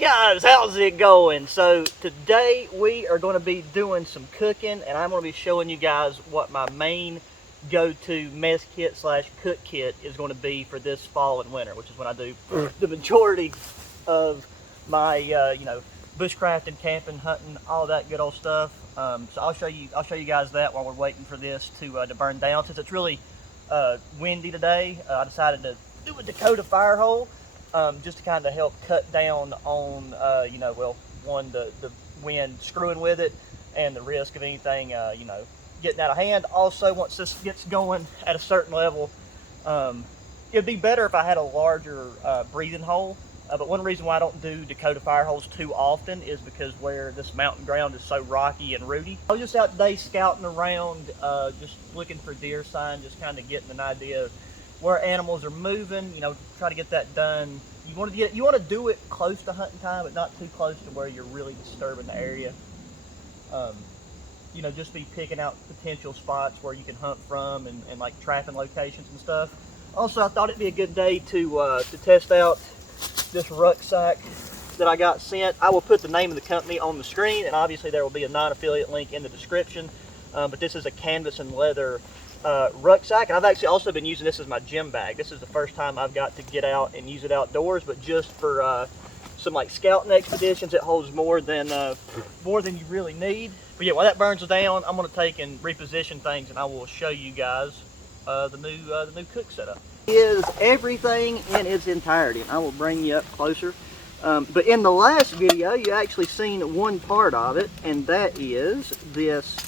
Guys, how's it going? So today we are going to be doing some cooking, and I'm going to be showing you guys what my main go-to mess kit slash cook kit is going to be for this fall and winter, which is when I do the majority of my bushcrafting, camping, hunting, all that good old stuff. So I'll show you guys that while we're waiting for this to burn down. Since it's really windy today, I decided to do a Dakota fire hole. Just to kind of help cut down on, one, the wind screwing with it and the risk of anything, getting out of hand. Also, once this gets going at a certain level, it'd be better if I had a larger breathing hole. But one reason why I don't do Dakota fire holes too often is because where this mountain ground is so rocky and rooty. I was just out today scouting around, just looking for deer sign, just kind of getting an idea of where animals are moving, try to get that done. You want to do it close to hunting time, but not too close to where you're really disturbing the area. Just be picking out potential spots where you can hunt from and like trapping locations and stuff. Also, I thought it'd be a good day to test out this rucksack that I got sent. I will put the name of the company on the screen, and obviously there will be a non-affiliate link in the description. But this is a canvas and leather rucksack, and I've actually also been using this as my gym bag. This is the first time I've got to get out and use it outdoors, but just for some like scouting expeditions, it holds more than you really need. But yeah, while that burns down, I'm going to take and reposition things, and I will show you guys the new cook setup. Is everything in its entirety, and I will bring you up closer. But in the last video, you actually seen one part of it, and that is this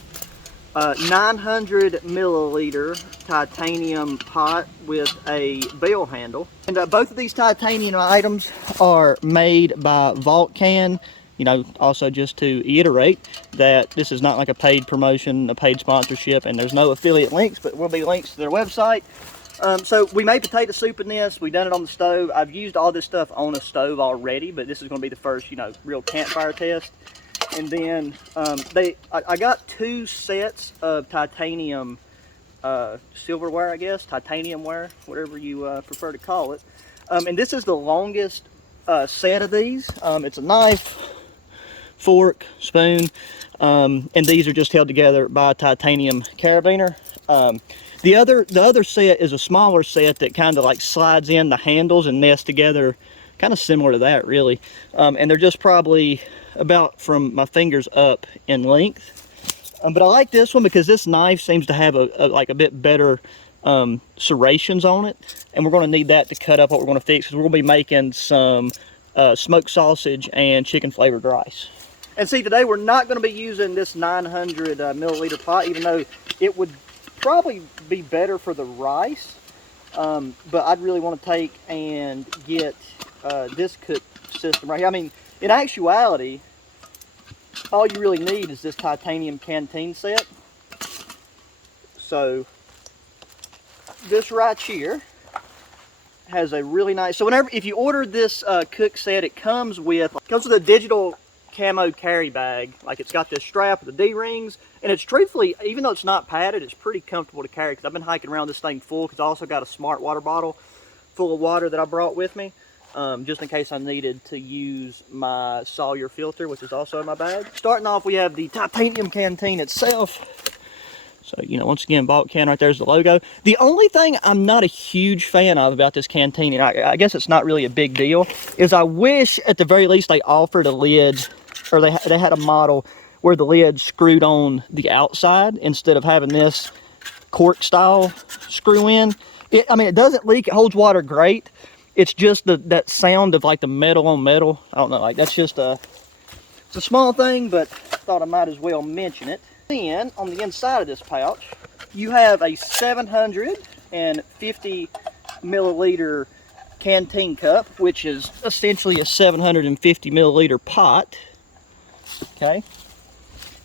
900 milliliter titanium pot with a bell handle. And both of these titanium items are made by Valtcan. Also just to reiterate that this is not like a paid promotion, a paid sponsorship, and there's no affiliate links, but will be links to their website. So we made potato soup in this. We done it on the stove. I've used all this stuff on a stove already, but this is going to be the first, real campfire test. And then I got 2 sets of titanium silverware, I guess, titanium ware, whatever you prefer to call it. And this is the longest set of these. It's a knife, fork, spoon, and these are just held together by a titanium carabiner. The other set is a smaller set that kind of like slides in the handles and nests together, kind of similar to that, really. And they're just probably about from my fingers up in length. But I like this one because this knife seems to have a bit better serrations on it, and we're going to need that to cut up what we're going to fix, because we're going to be making some smoked sausage and chicken flavored rice. And see, today we're not going to be using this 900 milliliter pot, even though it would probably be better for the rice. But I'd really want to take and get this cook system right here. I mean, in actuality, all you really need is this titanium Canteen set. So this right here has a really nice, so if you order this cook set, it comes with a digital camo carry bag. Like, it's got this strap with the D-rings, and it's truthfully, even though it's not padded, it's pretty comfortable to carry, because I've been hiking around this thing full, because I also got a smart water bottle full of water that I brought with me. Just in case I needed to use my Sawyer filter, which is also in my bag. Starting off, we have the titanium Canteen itself. So, once again, Valtcan, right there's the logo. The only thing I'm not a huge fan of about this Canteen, and I guess it's not really a big deal, is I wish at the very least they offered a lid, or they had a model where the lid screwed on the outside instead of having this cork style screw in. It doesn't leak, it holds water great. It's just that sound of like the metal on metal. I don't know, like that's just it's a small thing, but I thought I might as well mention it. Then on the inside of this pouch, you have a 750 milliliter Canteen cup, which is essentially a 750 milliliter pot. Okay.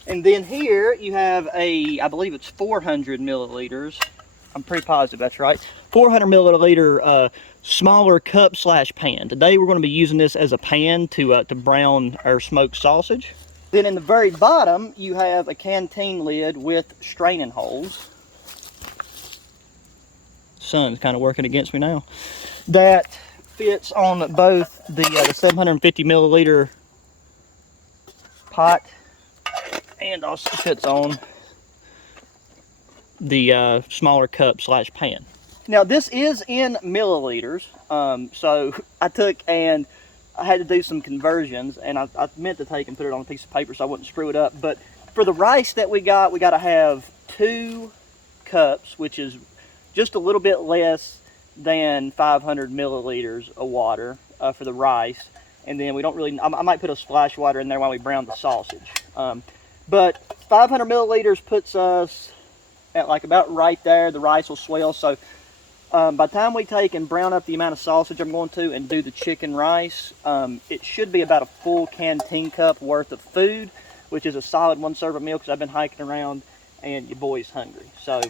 And then here you have I believe it's 400 milliliters. I'm pretty positive that's right. 400 milliliter smaller cup slash pan. Today we're going to be using this as a pan to brown our smoked sausage. Then in the very bottom you have a Canteen lid with straining holes. Sun's kind of working against me now. That fits on both the 750 milliliter pot and also fits on the smaller cup slash pan. Now this is in milliliters, so I took and I had to do some conversions, and I meant to take and put it on a piece of paper so I wouldn't screw it up. But for the rice that we got to have 2 cups, which is just a little bit less than 500 milliliters of water for the rice. And then we don't really, I might put a splash of water in there while we brown the sausage. But 500 milliliters puts us at like about right there. The rice will swell. So by the time we take and brown up the amount of sausage I'm going to and do the chicken rice, it should be about a full canteen cup worth of food, which is a solid 1 serving meal because I've been hiking around and your boy's hungry. So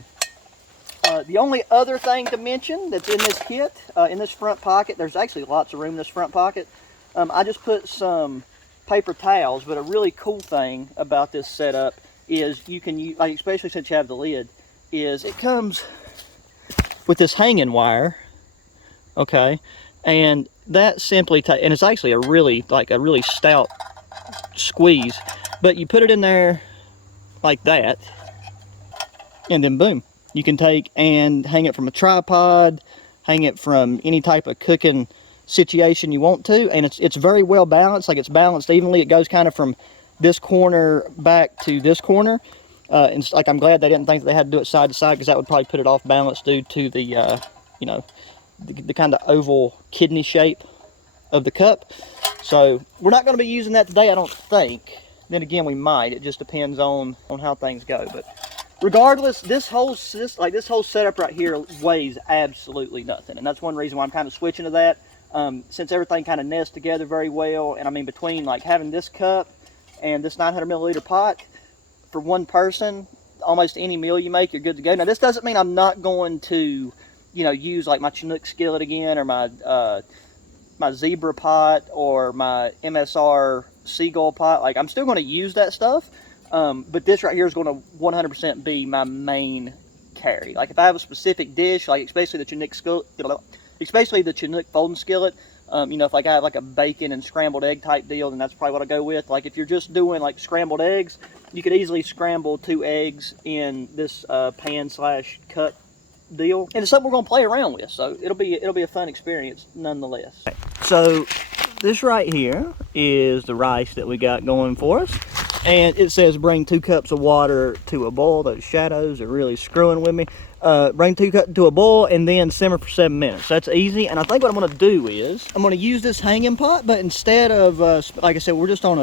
the only other thing to mention that's in this kit, in this front pocket, there's actually lots of room in this front pocket. I just put some paper towels, but a really cool thing about this setup is you can use, like especially since you have the lid, is it comes with this hanging wire, okay, and that simply and it's actually a really stout squeeze, but you put it in there like that, and then boom, you can take and hang it from a tripod, hang it from any type of cooking situation you want to, and it's very well balanced. Like, it's balanced evenly. It goes kind of from this corner back to this corner, and it's like, I'm glad they didn't think they had to do it side to side, because that would probably put it off balance due to the you know, the kind of oval kidney shape of the cup. So we're not going to be using that today, I don't think. Then again, we might. It just depends on how things go. But regardless, this whole setup right here weighs absolutely nothing, and that's one reason why I'm kind of switching to that. Since everything kind of nests together very well, and I mean, between like having this cup and this 900 milliliter pot, for one person, almost any meal you make, you're good to go. Now, this doesn't mean I'm not going to, you know, use like my Chinook skillet again, or my my zebra pot, or my MSR seagull pot. Like, I'm still going to use that stuff, but this right here is going to 100% be my main carry. Like, if I have a specific dish, like especially the Chinook skillet, especially the Chinook folding skillet, you know, if like I have like a bacon and scrambled egg type deal, then that's probably what I go with. Like, if you're just doing like scrambled eggs, you could easily scramble 2 eggs in this pan slash cup deal, and it's something we're going to play around with, so it'll be a fun experience nonetheless. So this right here is the rice that we got going for us, and it says bring 2 cups of water to a boil. Those shadows are really screwing with me. Bring 2 cups to a boil and then simmer for 7 minutes. That's easy. And I think what I'm going to do is I'm going to use this hanging pot, but instead of like I said, we're just on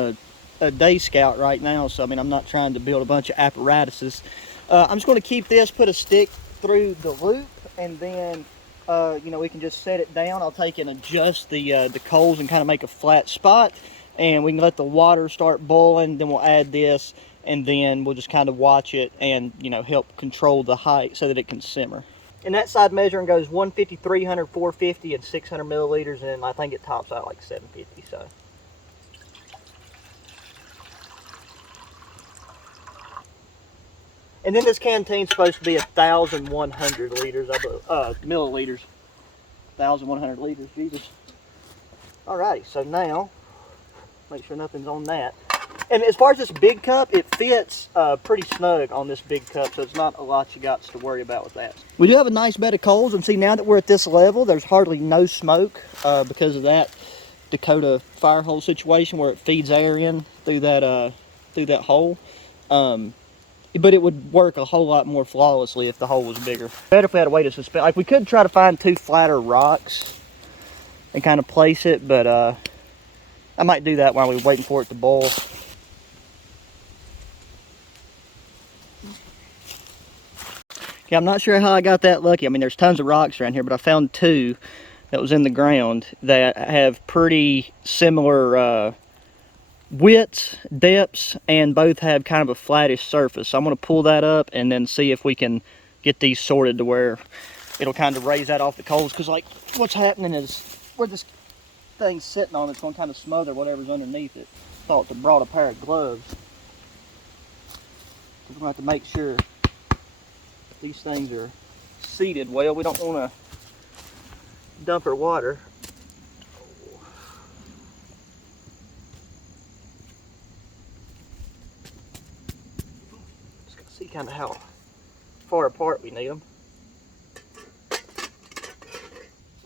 a day scout right now, so I mean, I'm not trying to build a bunch of apparatuses. I'm just going to keep this, put a stick through the loop, and then you know, we can just set it down. I'll take and adjust the coals and kind of make a flat spot, and we can let the water start boiling. Then we'll add this, and then we'll just kind of watch it and, you know, help control the height so that it can simmer. And that side measuring goes 150, 300, 450, and 600 milliliters, and I think it tops out like 750. So and then this canteen's supposed to be 1,100 liters, milliliters. 1,100 liters, Jesus. Alrighty, so now, make sure nothing's on that. And as far as this big cup, it fits pretty snug on this big cup, so it's not a lot you got to worry about with that. We do have a nice bed of coals, and see, now that we're at this level, there's hardly no smoke because of that Dakota fire hole situation where it feeds air in through that hole. But it would work a whole lot more flawlessly if the hole was bigger. Better if we had a way to suspend. Like, we could try to find 2 flatter rocks and kind of place it, but I might do that while we're waiting for it to boil. Okay, I'm not sure how I got that lucky. I mean, there's tons of rocks around here, but I found 2 that was in the ground that have pretty similar widths, depths, and both have kind of a flattish surface. So I'm going to pull that up and then see if we can get these sorted to where it'll kind of raise that off the coals. Because, like, what's happening is where this thing's sitting on, it's going to kind of smother whatever's underneath it. Thought to brought a pair of gloves. We're going to have to make sure these things are seated well. We don't want to dump our water kind of how far apart we need them.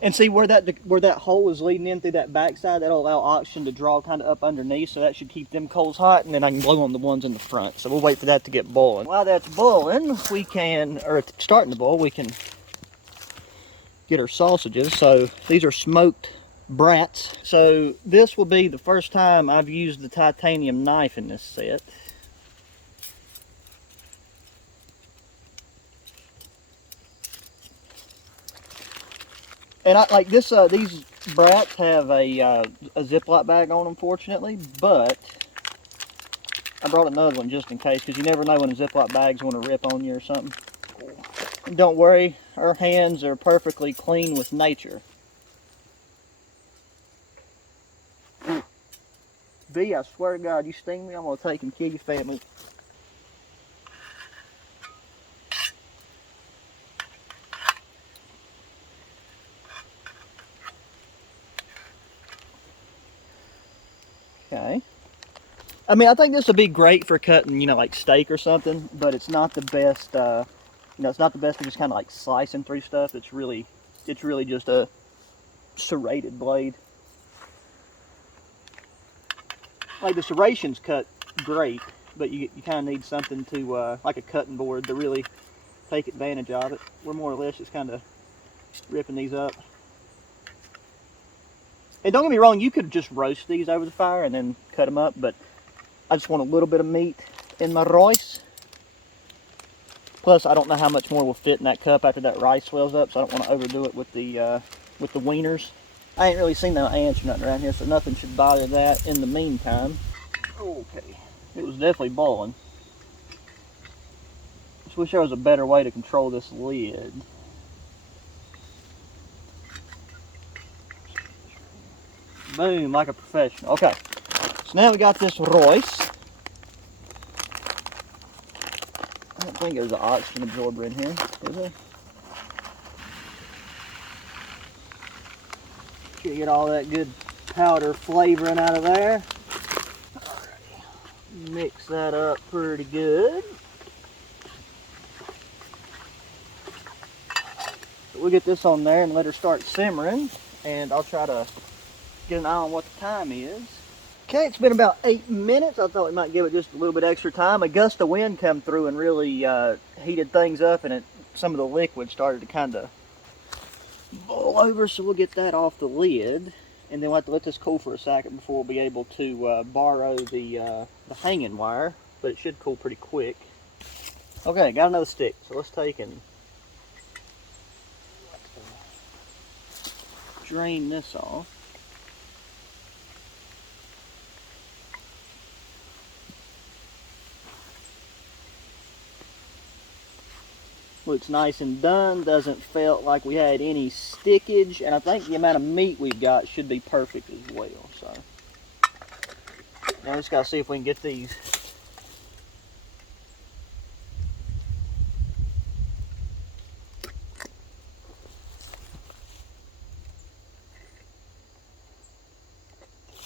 And see where that hole is leading in through that backside, that'll allow oxygen to draw kind of up underneath, so that should keep them coals hot, and then I can blow on the ones in the front. So we'll wait for that to get boiling. While that's boiling, we can, or it's starting to boil, we can get our sausages. So these are smoked brats. So this will be the first time I've used the titanium knife in this set. And I like this. These brats have a Ziploc bag on them, fortunately, but I brought another one just in case, because you never know when a Ziploc bag's want to rip on you or something. And don't worry, our hands are perfectly clean with nature. V, I swear to God, you sting me, I'm gonna take and kill your family. Okay. I mean, I think this would be great for cutting, you know, like steak or something, but it's not the best, you know, it's not the best for just kind of like slicing through stuff. It's really just a serrated blade. Like the serrations cut great, but you kind of need something to, like a cutting board, to really take advantage of it. We're more or less just kind of ripping these up. And don't get me wrong, you could just roast these over the fire and then cut them up, but I just want a little bit of meat in my rice. Plus, I don't know how much more will fit in that cup after that rice swells up, so I don't want to overdo it with the wieners. I ain't really seen no ants or nothing around here, so nothing should bother that in the meantime. Okay, it was definitely boiling. Just wish there was a better way to control this lid. Boom, like a professional. Okay, so now we got this rice. I don't think there's an oxygen absorber in here, is there? Should get all that good powder flavoring out of there. Alrighty. Mix that up pretty good. So we'll get this on there and let her start simmering, and I'll try to get an eye on what the time is. Okay, it's been about 8 minutes. I thought we might give it just a little bit extra time. A gust of wind come through and really heated things up, and some of the liquid started to kind of boil over, so we'll get that off the lid, and then we'll have to let this cool for a second before we'll be able to borrow the hanging wire, but it should cool pretty quick. Okay, got another stick, so let's take and drain this off. Looks nice and done, doesn't feel like we had any stickage, and I think the amount of meat we've got should be perfect as well. So now we just gotta see if we can get these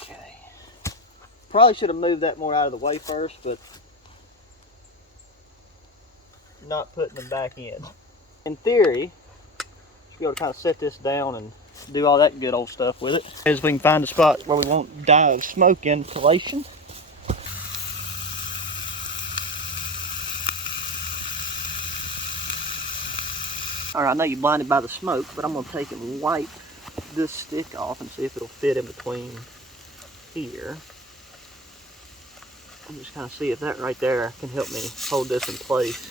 okay. Probably should have moved that more out of the way first, but not putting them back in. In theory, should be able to kind of set this down and do all that good old stuff with it. As we can find a spot where we won't die of smoke inhalation. Alright, I know you're blinded by the smoke, but I'm going to take and wipe this stick off and see if it'll fit in between here. I'm just kind of see if that right there can help me hold this in place.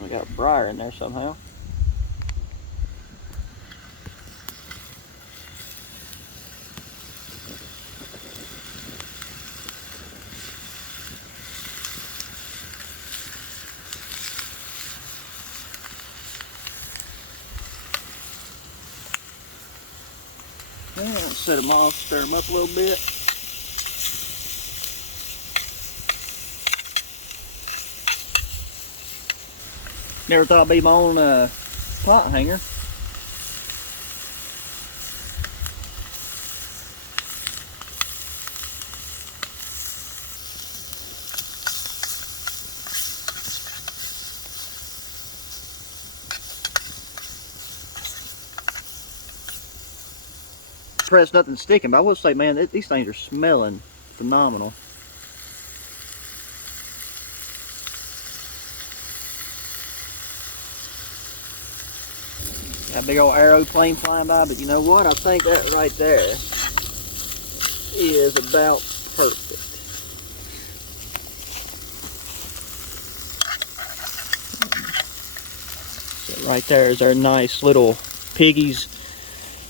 We got a briar in there somehow. Yeah, set them off, stir them up a little bit. Never thought I'd be my own pot hanger. press, nothing's sticking. But I will say, man, these things are smelling phenomenal. That big old aeroplane flying by, but you know what? I think that right there is about perfect. So right there is our nice little piggies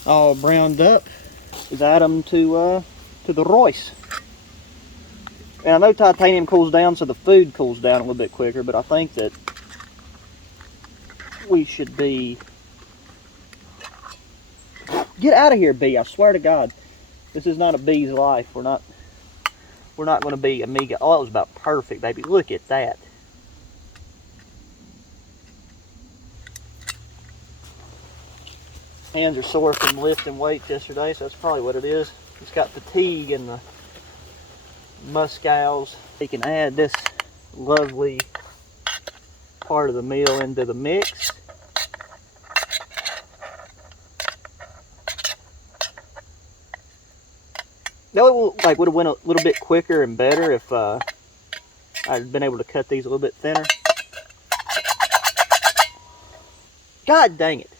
all browned up. Is add them to the Royce. And I know titanium cools down, so the food cools down a little bit quicker, but I think that we should be... Get out of here, bee, I swear to God. This is not a bee's life. We're not going to be amiga. Oh, that was about perfect, baby. Look at that. Hands are sore from lifting weights yesterday, so that's probably what it is. It's got fatigue and the muscles. We can add this lovely part of the meal into the mix. That would have went a little bit quicker and better if I'd been able to cut these a little bit thinner. God dang it.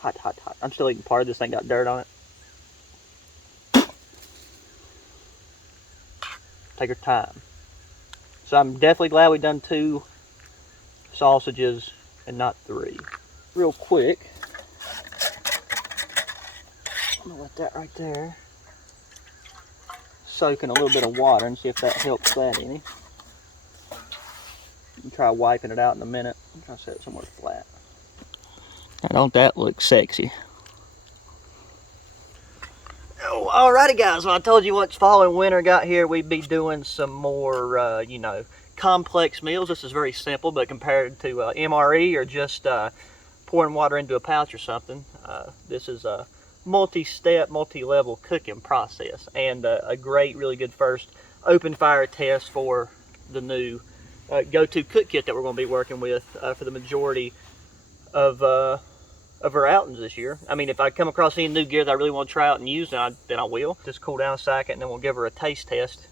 Hot, hot, hot. I'm still eating part of this thing, got dirt on it. Take your time. So I'm definitely glad we done 2 sausages and not 3. Real quick, I'm gonna let that right there soak in a little bit of water and see if that helps that any. You can try wiping it out in a minute. I'm trying to set it somewhere flat. Now don't that look sexy? Oh, alrighty guys, well I told you once fall and winter got here we'd be doing some more, you know, complex meals. This is very simple, but compared to MRE or just pouring water into a pouch or something, this is a multi-step, multi-level cooking process, and a great, really good first open fire test for the new go-to cook kit that we're going to be working with for the majority of our outings this year. I mean, if I come across any new gear that I really want to try out and use, then I will. Just cool down a second, and then we'll give her a taste test.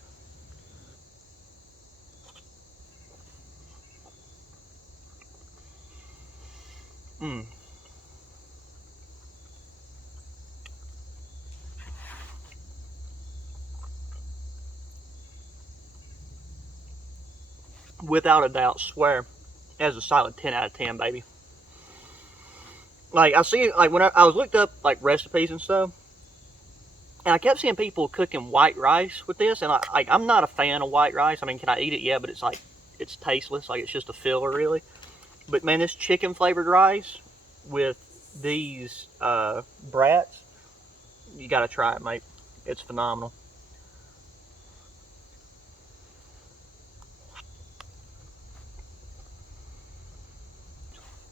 Without a doubt, swear, as a solid 10 out of 10, baby. Like, I see, like, when I was looked up, like, recipes and stuff, and I kept seeing people cooking white rice with this, and I'm not a fan of white rice. I mean, can I eat it? Yeah, but it's like, it's tasteless. Like, it's just a filler, really. But, man, this chicken-flavored rice with these brats, you got to try it, mate. It's phenomenal.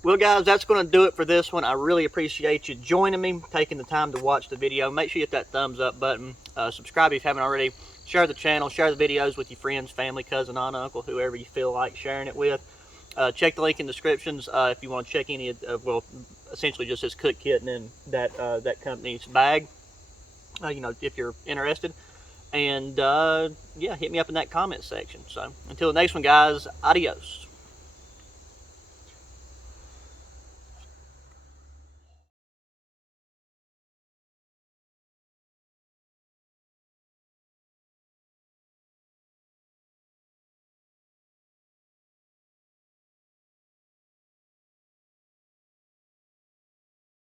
Well, guys, that's going to do it for this one. I really appreciate you joining me, taking the time to watch the video. Make sure you hit that thumbs up button. Subscribe if you haven't already. Share the channel. Share the videos with your friends, family, cousin, aunt, uncle, whoever you feel like sharing it with. Check the link in the descriptions if you want to check any of, well, essentially just this cook kit and then that company's bag, you know, if you're interested. And, yeah, hit me up in that comment section. So, until the next one, guys, adios.